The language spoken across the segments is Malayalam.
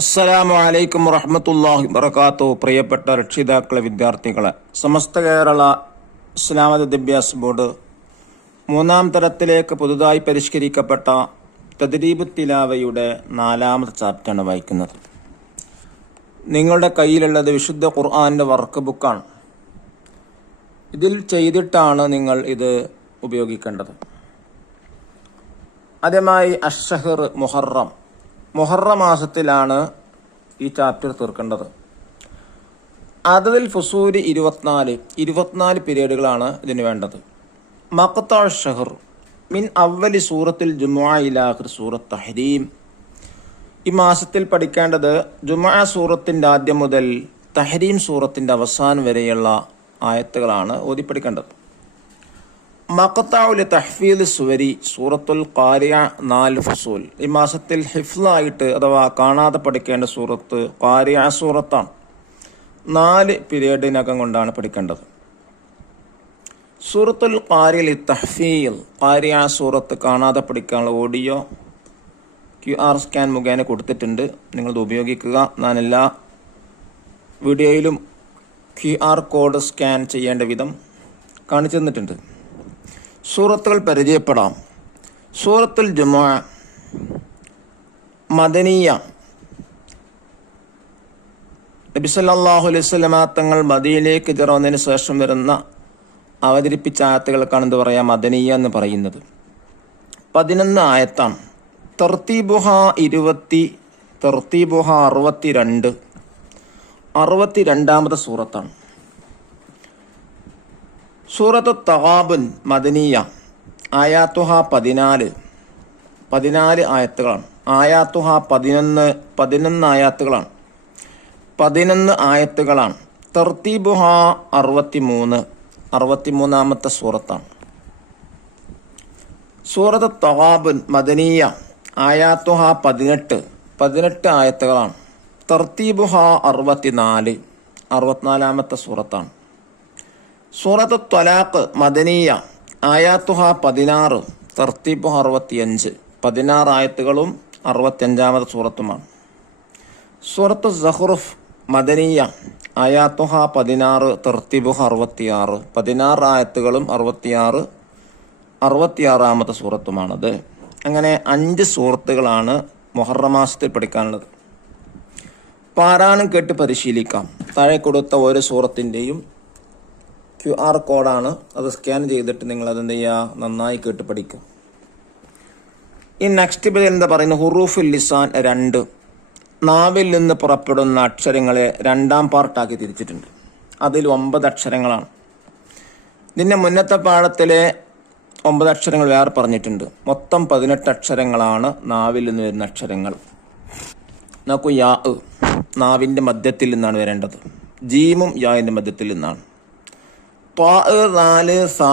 അസ്സലാമു അലൈക്കും വറഹ്മത്തുള്ളാഹി വബറകാതുഹു. പ്രിയപ്പെട്ട രക്ഷിതാക്കളെ, വിദ്യാർത്ഥികളെ, സമസ്ത കേരള ഇസ്ലാമിക വിദ്യാഭ്യാസ ബോർഡ് 3-ാം തരത്തിലേക്ക് പുതുതായി പരിഷ്കരിക്കപ്പെട്ട തദ്രീബു തിലാവയുടെ 4-ാമത്തെ ചാപ്റ്ററാണ് വായിക്കുന്നത്. നിങ്ങളുടെ കയ്യിലുള്ളത് വിശുദ്ധ ഖുർആന്റെ വർക്ക് ബുക്കാണ്. ഇതിൽ ചെയ്തിട്ടാണ് നിങ്ങൾ ഇത് ഉപയോഗിക്കേണ്ടത്. ആദ്യമായി അഷ്ഹർ മുഹറം മാസത്തിലാണ് ഈ ചാപ്റ്റർ തീർക്കേണ്ടത്. അദദിൽ ഫുസൂരി 24 പീരീഡുകളാണ് ഇതിന് വേണ്ടത്. മഖ്ത ഷഹർ മിൻ അവലി സൂറത്തിൽ ജുമുഅ ഇലാ ആഖിർ സൂറത്ത് തഹ്രീം. ഈ മാസത്തിൽ പഠിക്കേണ്ടത് ജുമുഅ സൂറത്തിന്റെ ആദ്യം മുതൽ തഹ്രീം സൂറത്തിന്റെ അവസാനം വരെയുള്ള ആയത്തുകളാണ് ഓതി പഠിക്കേണ്ടത്. മഖ്തഉൽ തഹ്ഫീദ് സുവരി സൂറത്തുൽ ഖാരിഅ 4 ഫുസൂൽ. ഈ മാസത്തിൽ ഹിഫ്ളായിട്ട് അഥവാ കാണാതെ പഠിക്കേണ്ട സൂറത്ത് ഖാരിഅ സൂറത്താണ്. 4 പീരീഡിനകം കൊണ്ടാണ് പഠിക്കേണ്ടത്. സൂറത്തുൽ ഖാരിഅ തഹ്ഫീൽ ഖാരിഅ സൂറത്ത് കാണാതെ പഠിക്കാനുള്ള ഓഡിയോ QR സ്കാൻ മുഖേന കൊടുത്തിട്ടുണ്ട്. നിങ്ങളത് ഉപയോഗിക്കുക. ഞാൻ എല്ലാ വീഡിയോയിലും QR കോഡ് സ്കാൻ ചെയ്യേണ്ട വിധം കാണിച്ചു തന്നിട്ടുണ്ട്. സൂറത്തുകൾ പരിചയപ്പെടാം. സൂറത്തുൽ ജുമുഅ മദനിയ. നബി സല്ലല്ലാഹു അലൈഹി വസല്ലമ തങ്ങൾ മദീനയിലേക്ക് ഹിജ്റ വന്നതിന് ശേഷം വരുന്ന അവതരിപ്പിച്ച ആയത്തുകൾക്കാണ് എന്ത് പറയാ, മദനിയ എന്ന് പറയുന്നത്. 11 ആയത്താണ്. തർത്തീബുഹ 62ാമത്തെ സൂറത്താണ്. സൂറത്ത് തഗാബുൻ മദനിയ. ആയാത്തുഹ 14 ആയത്തുകളാണ്. ആയാത്തുഹ 11 ആയത്തുകളാണ്. 11 ആയത്തുകളാണ്. തർത്തീബുഹ 63ാമത്തെ സൂറത്താണ്. സൂറത്ത് തഗാബുൻ മദനിയ. ആയാത്തുഹ 18 ആയത്തുകളാണ്. തർത്തീബുഹ 64ാമത്തെ സൂറത്താണ്. സൂറത്ത് ത്വലാഖ് മദനിയ. ആയാത്തുഹ 16, തർത്തീബുഹ 65. 16 ആയത്തുകളും 65ാമത്തെ സൂറത്തുമാണ്. സൂറത്ത് സഖ്റുഫ് മദനിയ. ആയാത്തുഹ 16, തർത്തീബുഹ 66. 16 ആയത്തുകളും 66ാമത്തെ സൂറത്തുമാണത്. അങ്ങനെ 5 സൂറത്തുകളാണ് മുഹറം മാസത്തിൽ പഠിക്കാനുള്ളത്. പാരായണം കേട്ട് പരിശീലിക്കാം. താഴെ കൊടുത്ത ഓരോ സൂറത്തിൻ്റെയും QR കോഡാണ്. അത് സ്കാൻ ചെയ്തിട്ട് നിങ്ങൾ അതെന്ത് ചെയ്യുക, നന്നായി കേട്ട് പഠിക്കും. ഈ നെക്സ്റ്റ് പേജ് എന്താ പറയുന്നത്, ഹുറൂഫുൽ ലിസാൻ 2. നാവിൽ നിന്ന് പുറപ്പെടുന്ന അക്ഷരങ്ങളെ 2-ാം പാർട്ടാക്കി തിരിച്ചിട്ടുണ്ട്. അതിൽ 9 അക്ഷരങ്ങളാണ്. ഇതിൻ്റെ മുന്നത്തെ പാഠത്തിലെ 9 അക്ഷരങ്ങൾ വേറെ പറഞ്ഞിട്ടുണ്ട്. മൊത്തം 18 അക്ഷരങ്ങളാണ് നാവിൽ നിന്ന് വരുന്ന അക്ഷരങ്ങൾ. നോക്കൂ, യാ നാവിൻ്റെ മധ്യത്തിൽ നിന്നാണ് വരേണ്ടത്. ജീമും യാവിൻ്റെ മധ്യത്തിൽ നിന്നാണ്. ത്വാ, നാല്, സാ,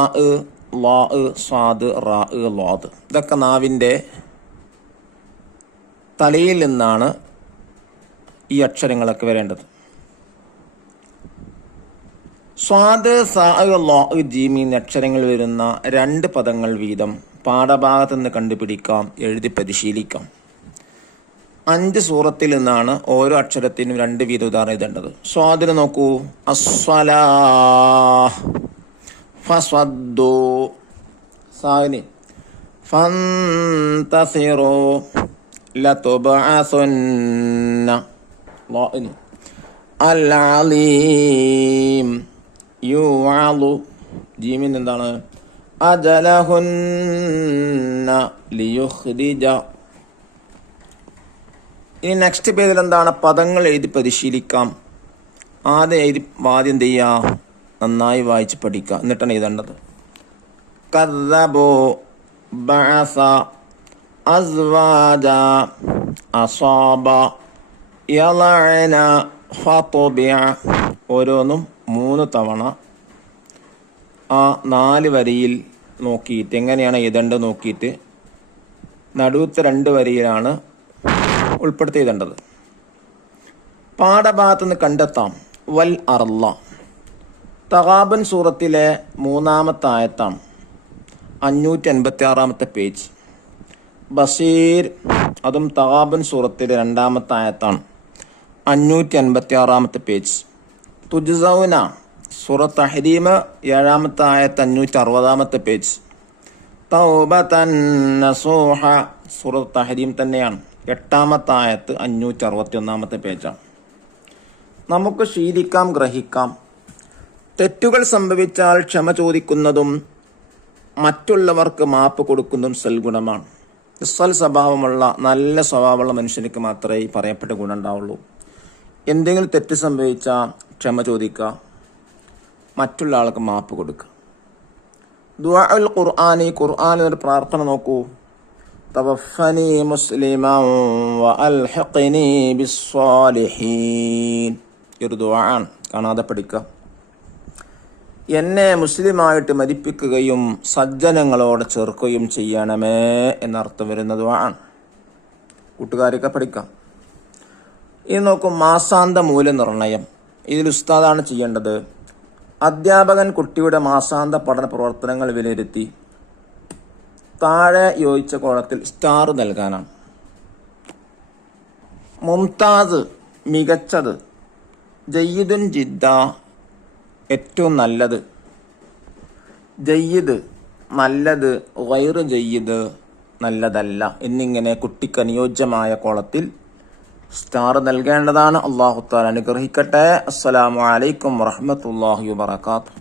ലാ, സ്വാദ്, റാ, ലാദ്. ഇതൊക്കെ നാവിൻ്റെ തലയിൽ നിന്നാണ് ഈ അക്ഷരങ്ങളൊക്കെ വരേണ്ടത്. സ്വാദ്, സാ, ലാ, ജീം എന്നീ അക്ഷരങ്ങൾ വരുന്ന 2 പദങ്ങൾ വീതം പാഠഭാഗത്ത് നിന്ന് കണ്ടുപിടിക്കാം, എഴുതി പരിശീലിക്കാം. 5 സൂറത്തിൽ നിന്നാണ് ഓരോ അക്ഷരത്തിനും 2 വീതം ഉദാഹരണം എഴുതേണ്ടത്. സ്വാദിന് നോക്കൂ, അസ്വലാ, ഫസ്വദ്ദു. സാവിന് ഫന്തസിറു, ലതുബഅസുന്ന. ളാഇന് അൽ അലീം, യുഅലു. ജീമിന് എന്താണ്, അജലഹുന്ന ലിയുഖ്രിജ. ഇനി നെക്സ്റ്റ് പേജിൽ എന്താണ്, പദങ്ങൾ എഴുതി പരിശീലിക്കാം. ആദ്യം എന്ത് ചെയ്യുക, നന്നായി വായിച്ച് പഠിക്കുക, എന്നിട്ടാണ് എഴുതേണ്ടത്. കദ്ദബു, ബഅസ, അസ്വാജ, അസാബ, യലഅന, ഫതുബിഅ. ഓരോന്നും 3 തവണ ആ 4 വരിയിൽ നോക്കിയിട്ട് എങ്ങനെയാണ് എഴുതേണ്ടത് നോക്കിയിട്ട് നടുവത്തെ 2 വരിയിലാണ് ഉൾപ്പെടുത്തി എഴുതേണ്ടത്. പാഠഭാഗത്ത് നിന്ന് കണ്ടെത്താം. വൽ അർള തഗാബൻ സൂറത്തിലെ 3-ാമത്തെ ആയത്താണ്. 586ാമത്തെ പേജ്. ബഷീർ അതും തഗാബുൻ സൂറത്തിലെ 2-ാമത്തെ ആയത്താണ്, 556-ാമത്തെ പേജ്. തുജ്സൗന സൂറത്ത് തഹ്രീം 7-ാമത്തെ ആയത്ത് 560-ാമത്തെ പേജ്. തൗബതൻ നസൂഹ സൂറത്ത് തഹ്രീം തന്നെയാണ്, 8-ാമത്തെ ആയത്ത് 561-ാമത്തെ പേജാണ്. നമുക്ക് ശീലിക്കാം, ഗ്രഹിക്കാം. തെറ്റുകൾ സംഭവിച്ചാൽ ക്ഷമ ചോദിക്കുന്നതും മറ്റുള്ളവർക്ക് മാപ്പ് കൊടുക്കുന്നതും സൽഗുണമാണ്. സൽ സ്വഭാവമുള്ള നല്ല സ്വഭാവമുള്ള മനുഷ്യർക്ക് മാത്രമേ ഈ പറയപ്പെട്ട ഗുണം ഉണ്ടാവുള്ളൂ. എന്തെങ്കിലും തെറ്റ് സംഭവിച്ചാൽ ക്ഷമ ചോദിക്കുക, മറ്റുള്ള ആൾക്ക് മാപ്പ് കൊടുക്കുക. ദുആഉൽ ഖുർആൻ, ഈ ഖുർആനിൽ ഒരു പ്രാർത്ഥന നോക്കൂ. തവഫനി മുസ്ലിമൻ വഅൽഹിഖ്നി ബിസ്സാലിഹീൻ. ഒരു ദുആണ്, കാണാതെ പഠിക്കുക. എന്നെ മുസ്ലിമായിട്ട് മരിപ്പിക്കുകയും സജ്ജനങ്ങളോട് ചേർക്കുകയും ചെയ്യണമേ എന്നർത്ഥം വരുന്ന ദുആണ്. കൂട്ടുകാരൊക്കെ പഠിക്കാം. ഇനി നോക്കും, മാസാന്ത മൂല്യനിർണ്ണയം. ഇതിൽ ഉസ്താദാണ് ചെയ്യേണ്ടത്. അധ്യാപകൻ കുട്ടിയുടെ മാസാന്ത പഠന പ്രവർത്തനങ്ങൾ വിലയിരുത്തി താഴെ യോജിച്ച കോളത്തിൽ സ്റ്റാർ നൽകാനാണ്. മുംതാസ് മികച്ചത്, ജയ്യിദുൻ ജിദ്ദ ഏറ്റവും നല്ലത്, ജയ്യിദ് നല്ലത്, ഗൈറ് ജയ്യിദ് നല്ലതല്ല എന്നിങ്ങനെ കുട്ടിക്ക് അനുയോജ്യമായ കോളത്തിൽ സ്റ്റാർ നൽകേണ്ടതാണ്. അല്ലാഹു തആല അനുഗ്രഹിക്കട്ടെ. അസ്സലാമു അലൈക്കും വറഹ്മത്തുള്ളാഹി വബറകാതുഹു.